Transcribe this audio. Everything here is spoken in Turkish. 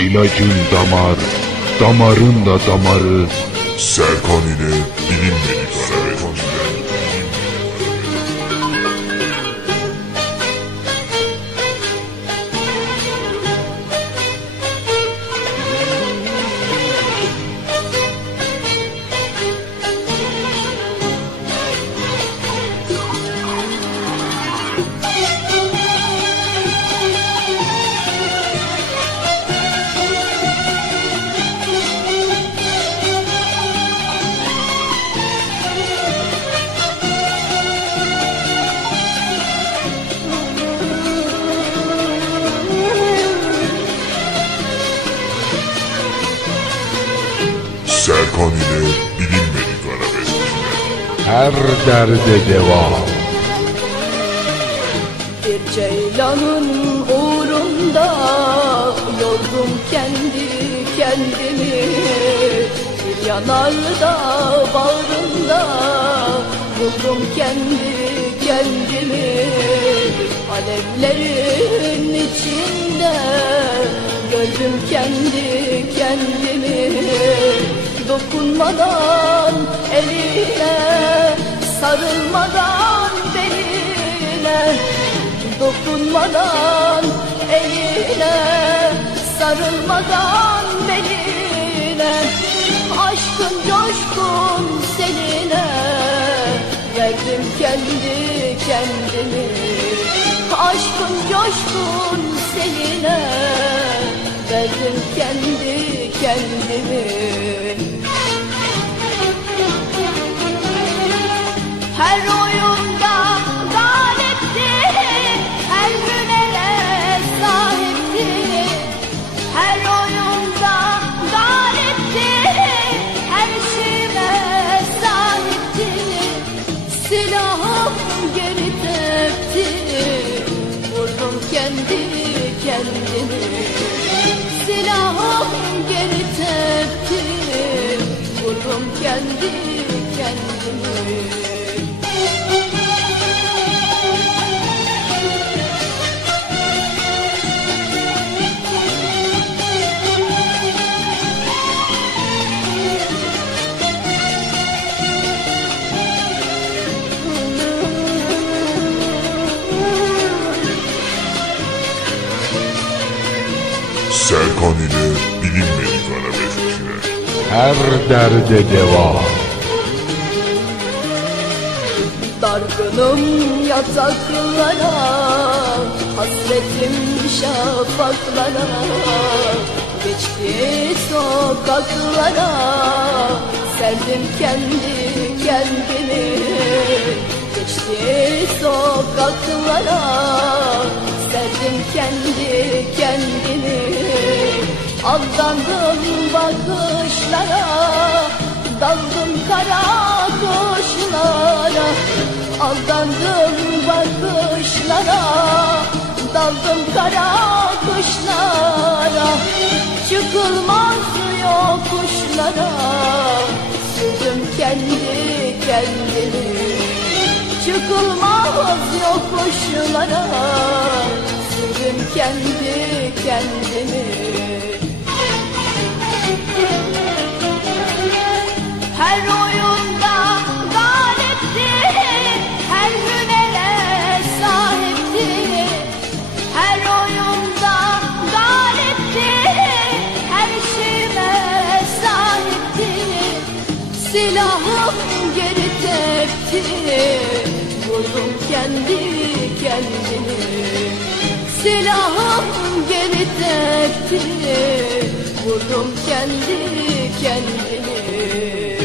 İlacın damar, damarın da damarı. Serkan ile. Serkan ile bilinmedik arabesk. Her derde deva. Bir ceylanın uğrunda Yordum kendi kendimi Bir yanarda bağrında Buldum kendi kendimi Alevlerin içinde Gördüm kendi kendimi Dokunmadan eline Sarılmadan beline Dokunmadan eline Sarılmadan beline Aşkın coşkun seninle Verdim kendi kendimi. Aşkın coşkun seninle Verdim kendi kendimi kendimi. Silahım geri tepti, vurdum kendi kendimi. İle bilinmedik arabeskçiler. Her derde deva. Dargınım yataklara Hasretim şafaklara Geçti sokaklara Serdim kendi kendimi Geçti sokaklara Serdim kendi Aldandım bakışlara Daldım kara kuşlara. Aldandım bakışlara Daldım kara kuşlara. Çıkılmaz yokuşlara Sürdüm kendi kendimi. Çıkılmaz yokuşlara Sürdüm kendi kendimi Her oyunda galipti, her hünere sahipti. Her oyunda galipti, her şive sahipti. Silahım geri tepti, vurdum kendi kendimi. Silahım geri tepti, vurdum kendi kendimi.